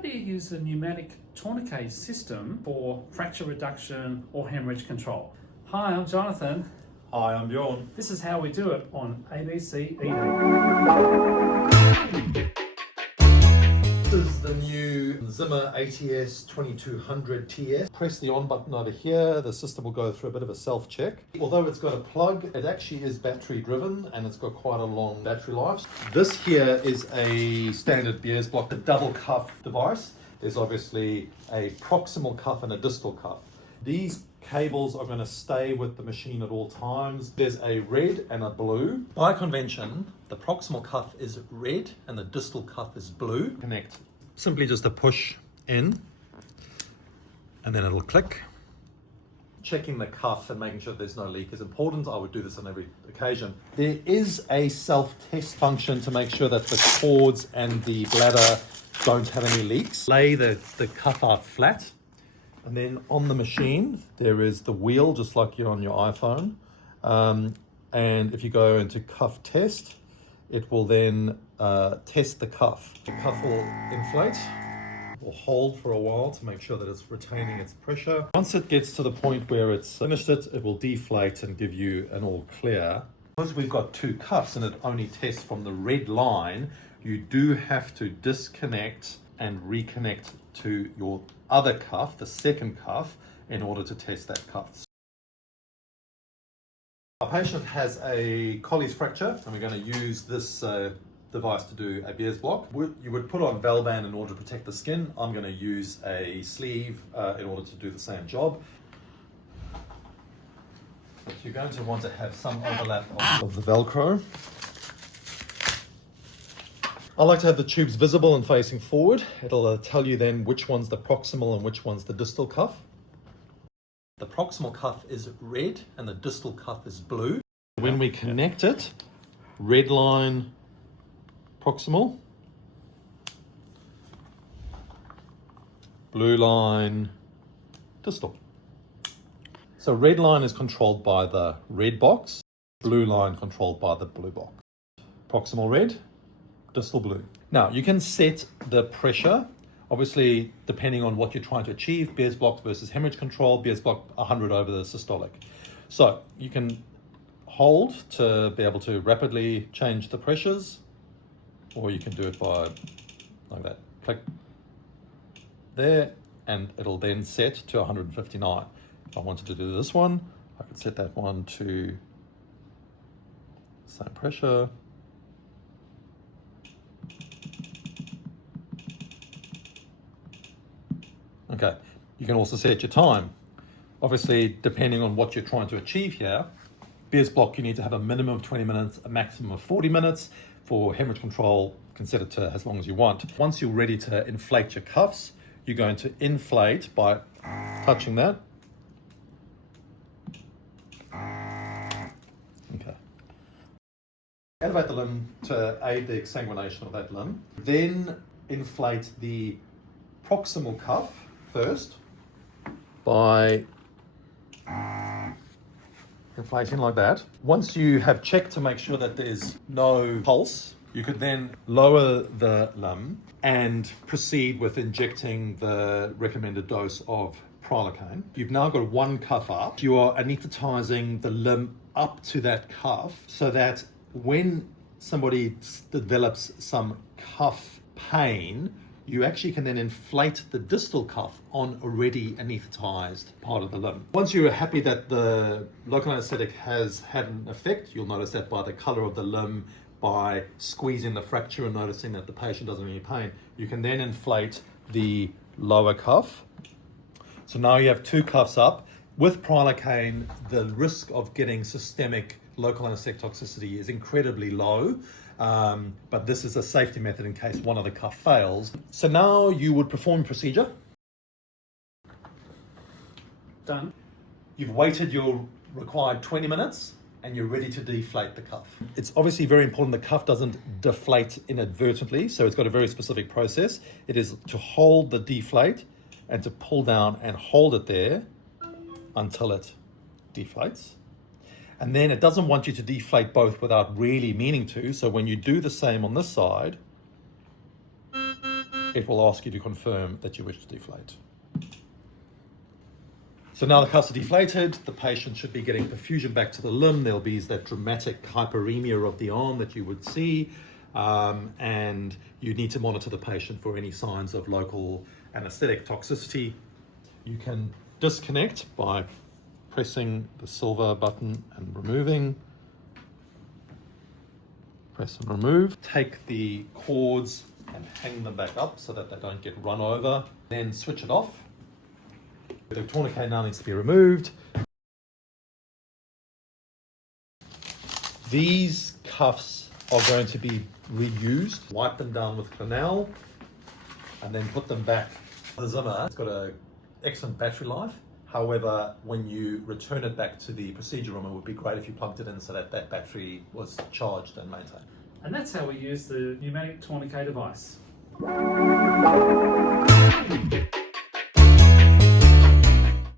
how do you use the pneumatic tourniquet system for fracture reduction or hemorrhage control? Hi, I'm Jonathan. Hi, I'm Bjorn. This is how we do it on abcED. This is the new Zimmer ATS 2200 TS. Press the on button over here. The system will go through a bit of a self-check. Although it's got a plug, it actually is battery driven and it's got quite a long battery life. This here is a standard biers block, a double cuff device. There's obviously a proximal cuff and a distal cuff. These cables are going to stay with the machine at all times. There's a red and a blue. By convention, the proximal cuff is red and the distal cuff is blue. Connect. Simply just a push in and then it'll click. Checking the cuff and making sure there's no leak is important. I would do this on every occasion. There is a self-test function to make sure that the cords and the bladder don't have any leaks. Lay the cuff out flat. And then on the machine, there is the wheel, just like you're on your iPhone. And if you go into cuff test, it will then test the cuff. The cuff will inflate, will hold for a while to make sure that it's retaining its pressure. Once it gets to the point where it's finished it will deflate and give you an all clear. Because we've got two cuffs and it only tests from the red line, you do have to disconnect and reconnect to your other cuff, the second cuff, in order to test that cuff. Our patient has a Colles fracture and we're going to use this device to do a biers block. You would put on Valband in order to protect the skin. I'm going to use a sleeve in order to do the same job. But you're going to want to have some overlap of the Velcro. I like to have the tubes visible and facing forward. It'll tell you then which one's the proximal and which one's the distal cuff. The proximal cuff is red and the distal cuff is blue. When we connect it, red line proximal, blue line distal. So red line is controlled by the red box, blue line controlled by the blue box. Proximal red, distal blue. Now you can set the pressure, obviously depending on what you're trying to achieve. Biers block versus hemorrhage control. Biers block 100 over the systolic. So you can hold to be able to rapidly change the pressures, or you can do it by like that. Click there and it'll then set to 159. If I wanted to do this one, I could set that one to the same pressure. Okay, you can also set your time. Obviously, depending on what you're trying to achieve here, biers block, you need to have a minimum of 20 minutes, a maximum of 40 minutes. For hemorrhage control, consider to as long as you want. Once you're ready to inflate your cuffs, you're going to inflate by touching that. Okay. Elevate the limb to aid the exsanguination of that limb. Then inflate the proximal cuff first by inflating like that. Once you have checked to make sure that there's no pulse, you could then lower the limb and proceed with injecting the recommended dose of prilocaine. You've now got one cuff up. You are anesthetizing the limb up to that cuff so that when somebody develops some cuff pain, you actually can then inflate the distal cuff on already anesthetized part of the limb. Once you're happy that the local anesthetic has had an effect, you'll notice that by the color of the limb, by squeezing the fracture and noticing that the patient doesn't have any pain, you can then inflate the lower cuff. So now you have two cuffs up. With prilocaine, the risk of getting systemic local anesthetic toxicity is incredibly low. But this is a safety method in case one of the cuff fails. So now you would perform procedure. Done. You've waited your required 20 minutes and you're ready to deflate the cuff. It's obviously very important the cuff doesn't deflate inadvertently, so it's got a very specific process. It is to hold the deflate and to pull down and hold it there until it deflates. And then it doesn't want you to deflate both without really meaning to. So when you do the same on this side, it will ask you to confirm that you wish to deflate. So now the cuffs are deflated, the patient should be getting perfusion back to the limb. There'll be that dramatic hyperemia of the arm that you would see, and you need to monitor the patient for any signs of local anesthetic toxicity. You can disconnect by pressing the silver button and removing. Press and remove. Take the cords and hang them back up so that they don't get run over. Then switch it off. The tourniquet now needs to be removed. These cuffs are going to be reused. Wipe them down with Clinell and then put them back. The Zimmer, it's got an excellent battery life. However, when you return it back to the procedure room, it would be great if you plugged it in so that that battery was charged and maintained. And that's how we use the pneumatic tourniquet device.